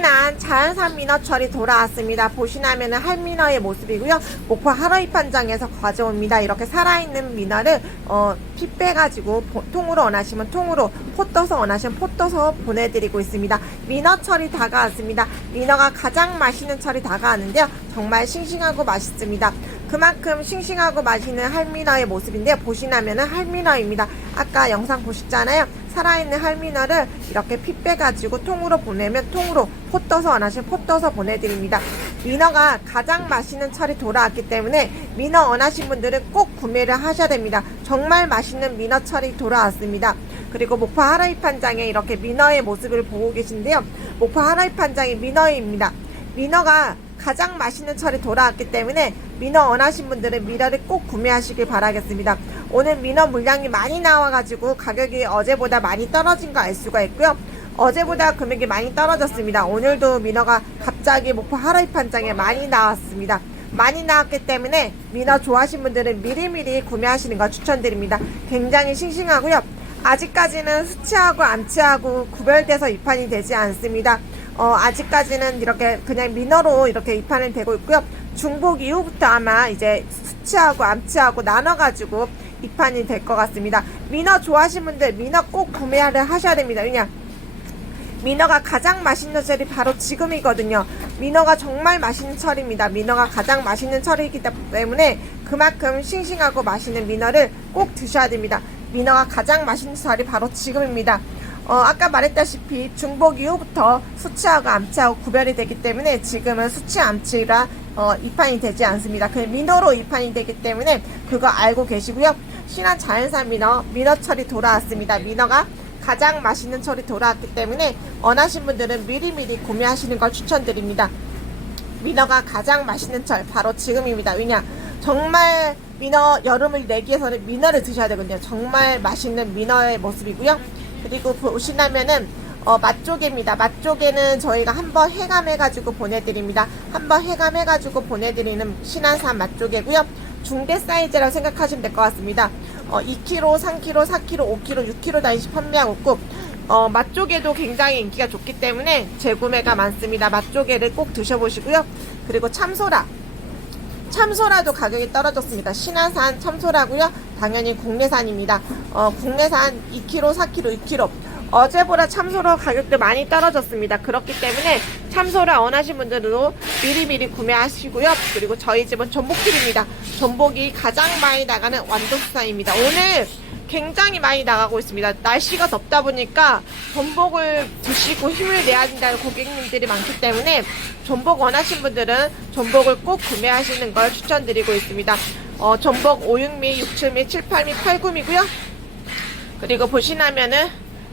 한 자연산 민어철이 돌아왔습니다. 보시나면은 할민어의 모습이고요. 목포 하러이판장에서 가져옵니다. 이렇게 살아있는 민어를 어, 피 빼가지고 보- 통으로 원하시면 통으로 포 떠서 원하시면 포 떠서 보내드리고 있습니다. 민어철이 다가왔습니다. 민어가 가장 맛있는 철이 다가왔는데요. 정말 싱싱하고 맛있습니다. 그만큼 싱싱하고 맛있는 할미너의 모습인데요. 보시나면은 할미너입니다. 아까 영상 보셨잖아요. 살아있는 할미너를 이렇게 피 빼가지고 통으로 보내면 통으로 포 떠서 원하시면 포 떠서 보내드립니다. 민어가 가장 맛있는 철이 돌아왔기 때문에 민어 원하신 분들은 꼭 구매를 하셔야 됩니다. 정말 맛있는 민어 철이 돌아왔습니다. 그리고 목포 하라이판장에 이렇게 민어의 모습을 보고 계신데요. 목포 하라이판장이 민어입니다. 민어가 가장 맛있는 철이 돌아왔기 때문에 민어 원하신 분들은 민어를 꼭 구매하시길 바라겠습니다. 오늘 민어 물량이 많이 나와가지고 가격이 어제보다 많이 떨어진 거 알 수가 있고요. 어제보다 금액이 많이 떨어졌습니다. 오늘도 민어가 갑자기 목포 하라이판장에 많이 나왔습니다. 많이 나왔기 때문에 민어 좋아하시는 분들은 미리미리 구매하시는 거 추천드립니다. 굉장히 싱싱하고요. 아직까지는 수치하고 암치하고 구별돼서 입판이 되지 않습니다. 어, 아직까지는 이렇게 그냥 민어로 이렇게 입판이 되고 있고요. 중복 이후부터 아마 이제 수치하고 암치하고 나눠가지고 입판이 될 것 같습니다. 민어 좋아하시는 분들 민어 꼭 구매를 하셔야 됩니다. 왜냐? 민어가 가장 맛있는 철이 바로 지금이거든요. 민어가 정말 맛있는 철입니다. 민어가 가장 맛있는 철이기 때문에 그만큼 싱싱하고 맛있는 민어를 꼭 드셔야 됩니다. 민어가 가장 맛있는 철이 바로 지금입니다. 어, 아까 말했다시피 중복 이후부터 수치하고 암치하고 구별이 되기 때문에 지금은 수치 암치가 어, 입판이 되지 않습니다. 그 민어로 입판이 되기 때문에 그거 알고 계시고요. 신한 자연산 민어, 민어 철이 돌아왔습니다. 민어가 가장 맛있는 철이 돌아왔기 때문에 원하신 분들은 미리미리 구매하시는 걸 추천드립니다. 민어가 가장 맛있는 철 바로 지금입니다. 왜냐 정말 민어 여름을 내기 위해서는 민어를 드셔야 되거든요. 정말 맛있는 민어의 모습이고요. 그리고 보시나면은 어, 맛조개입니다. 맛조개는 저희가 한번 해감해가지고 보내드립니다. 한번 해감해가지고 보내드리는 신안산 맛조개고요. 중대 사이즈라고 생각하시면 될 것 같습니다. 어, 2kg, 3kg, 4kg, 5kg, 6kg 단위씩 판매하고 있고 어, 맛조개도 굉장히 인기가 좋기 때문에 재구매가 많습니다. 맛조개를 꼭 드셔보시고요. 그리고 참소라. 참소라도 가격이 떨어졌습니다. 신안산 참소라고요. 당연히 국내산입니다. 어, 국내산 2kg, 4kg, 6kg. 어제보다 참소라 가격도 많이 떨어졌습니다. 그렇기 때문에 참소라 원하신 분들도 미리미리 구매하시고요. 그리고 저희 집은 전복집입니다. 전복이 가장 많이 나가는 완도수산입니다. 오늘 굉장히 많이 나가고 있습니다. 날씨가 덥다 보니까 전복을 드시고 힘을 내야 된다는 고객님들이 많기 때문에 전복 원하신 분들은 전복을 꼭 구매하시는 걸 추천드리고 있습니다. 어, 전복 5, 6미, 6, 7미, 7, 8미, 8, 9미고요. 그리고 보시나면은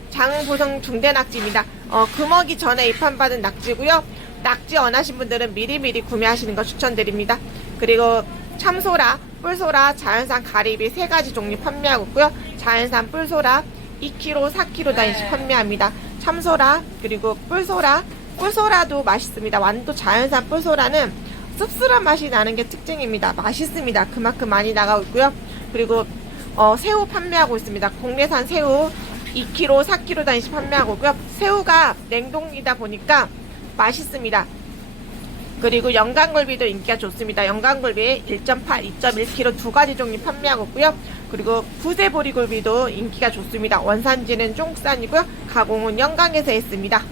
장보성 중대 낙지입니다. 어, 금어기 전에 입판받은 낙지고요. 낙지 원하신 분들은 미리미리 구매하시는 걸 추천드립니다. 그리고 참소라, 뿔소라, 자연산 가리비 세 가지 종류 판매하고 있고요. 자연산 뿔소라 2kg, 4kg 단위씩 판매합니다. 참소라 그리고 뿔소라, 뿔소라도 맛있습니다. 완도 자연산 뿔소라는 씁쓸한 맛이 나는 게 특징입니다. 맛있습니다. 그만큼 많이 나가고 있고요. 그리고 어, 새우 판매하고 있습니다. 국내산 새우 2kg, 4kg 단위씩 판매하고 있고요. 새우가 냉동이다 보니까 맛있습니다. 그리고 영광굴비도 인기가 좋습니다. 영광굴비 1.8, 2.1kg 두 가지 종류 판매하고 있고요. 그리고 구세보리굴비도 인기가 좋습니다. 원산지는 중국산이고요. 가공은 영광에서 했습니다.